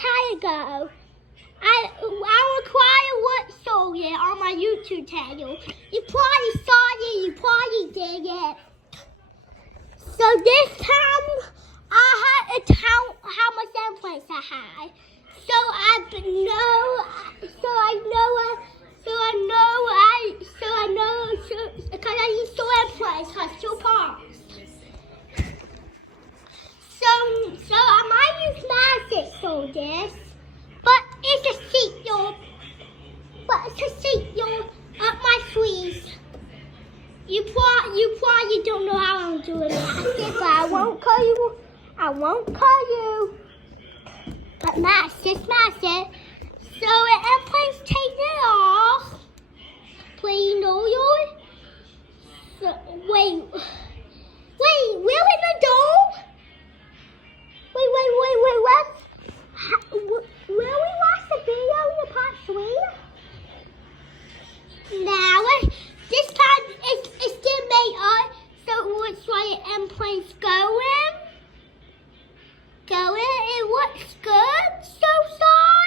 time ago, I require what sold it on my YouTube channel. You probably saw it, you probably did it. So this time, I had to count how much implants I had. Because I used to implants, because 2 parts. So I might use magic for this, but it's a secret. Up my sleeves. You probably don't know how I'm doing magic, but I won't tell you. But magic. So the implants take it off. Plain oil. So, wait, where is the dough? Wait, what? Will we watch the video in part 3? Now, this time it's still made up, so it looks like the implants going. It looks good so far.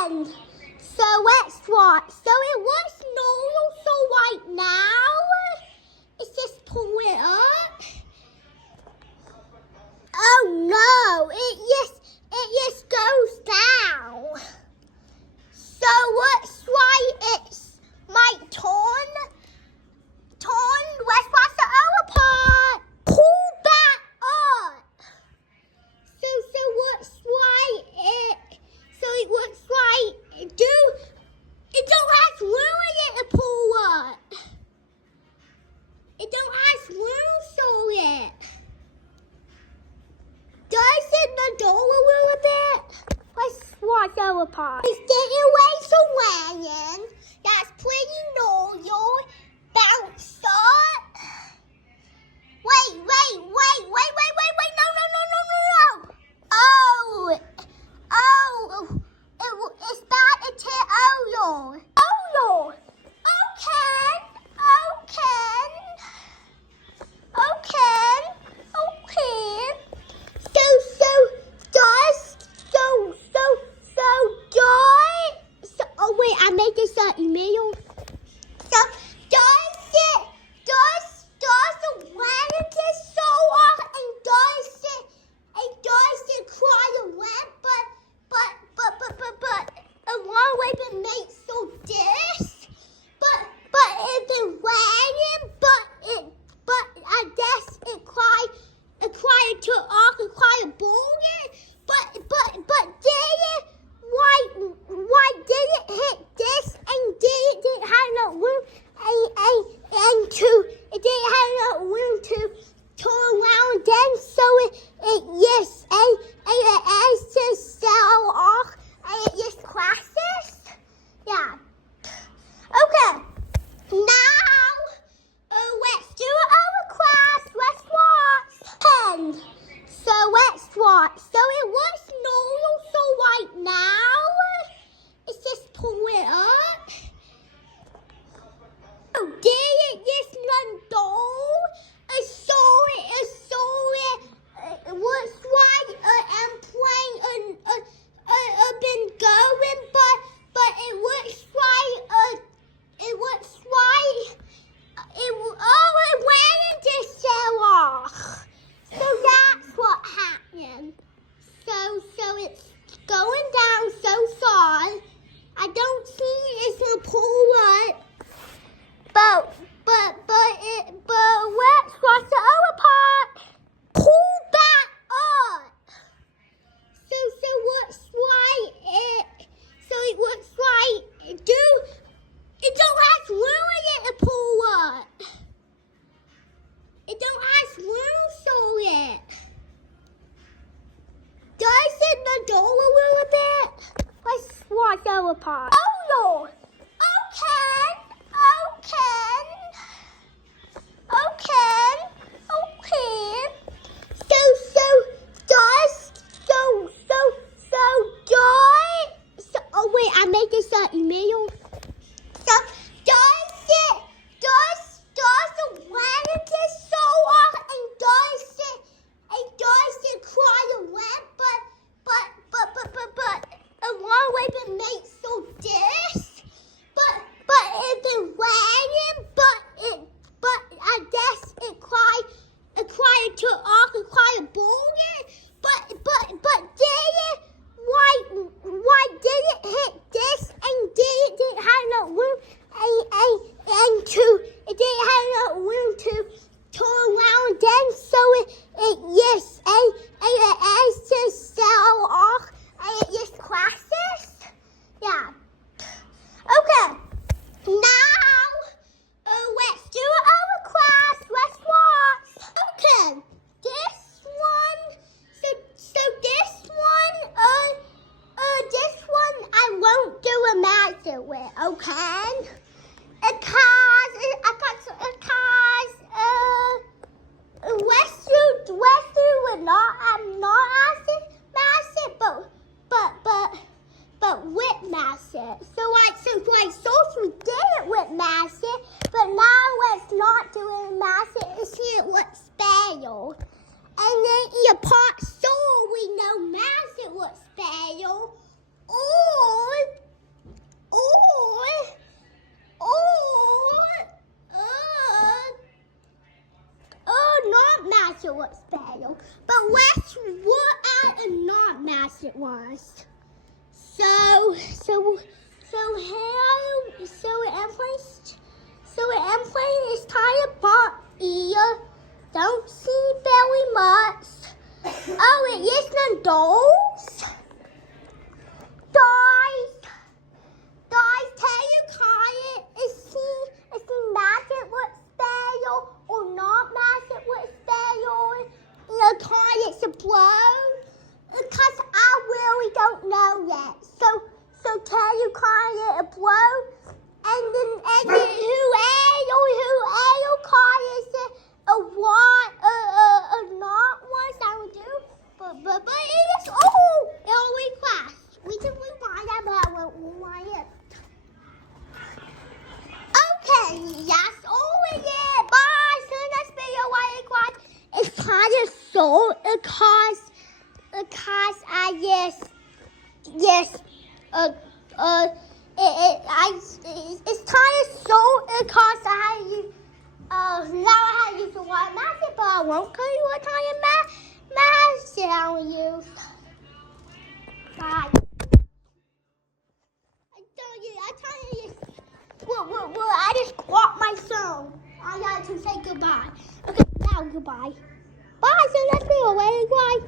And so let's watch. So it looks normal, so right now, it's just pull it up. Oh no, it just goes down. So looks like it's might turn. Let's watch the other part. Pull back up. So looks like it. So it looks like it don't have room in it to pull up. It don't have room so it. Does it the door a little bit? Let's watch the other part. It's getting away from Ryan. That's pretty normal. Bounce up. Wait. No. It's bad to tear oil. Oh wait, I made this email. So does the weather get so off and does it cry a wet but a long way been made so this but it been raining but I guess it cried to off and cried bullet but did it why did it hit this and didn't have no room it didn't have no room to turn around then so it yes and it just fell off and it just crashes. Yeah. Okay. Now let's do our class. Let's watch. And so let's watch. So it looks normal so right now it's just pull it up. Oh, did it just run down? I saw it. It looks like an airplane been going, but it looks like it went and just fell off. So that's what happened. So it's going down so far. I don't see it's gonna pull up. But let's watch the other part. Pull back up. So it looks like it don't have room in it to pull up. It don't have room so it. Does it the door a little bit? Let's watch the other part. Oh Lord. Oh wait, I made this email. So does the weather get so off and does it cry a wet but broken. Because Western would not acid massive, but with massive. So social did it with massive, but now it's not doing massive. It's here with spell. And then in part so we know massive with spell. Not massive with spell, but what not massive was. So airplane is tired but ear. Don't see very much. Oh, it is the dolls. Guys, tell you Kyle, is he magic with spell or not magic with spell? Kyle, it's a blow. Because I really don't know yet. So tell you Kyle a blow. And then who Kyle is a what a not one sound do. But it is it always class. We can rewind that, but I won't rewind it. Okay, that's all we did. Bye. So next video, why it class. It's kind of so because I it's kind of so because now I have used the white mask, but I won't tell you what kind of mask I will use. Bye. I tell you, well, I just caught my phone. I got to say goodbye. Okay, now goodbye. Bye, so let's go away. Bye.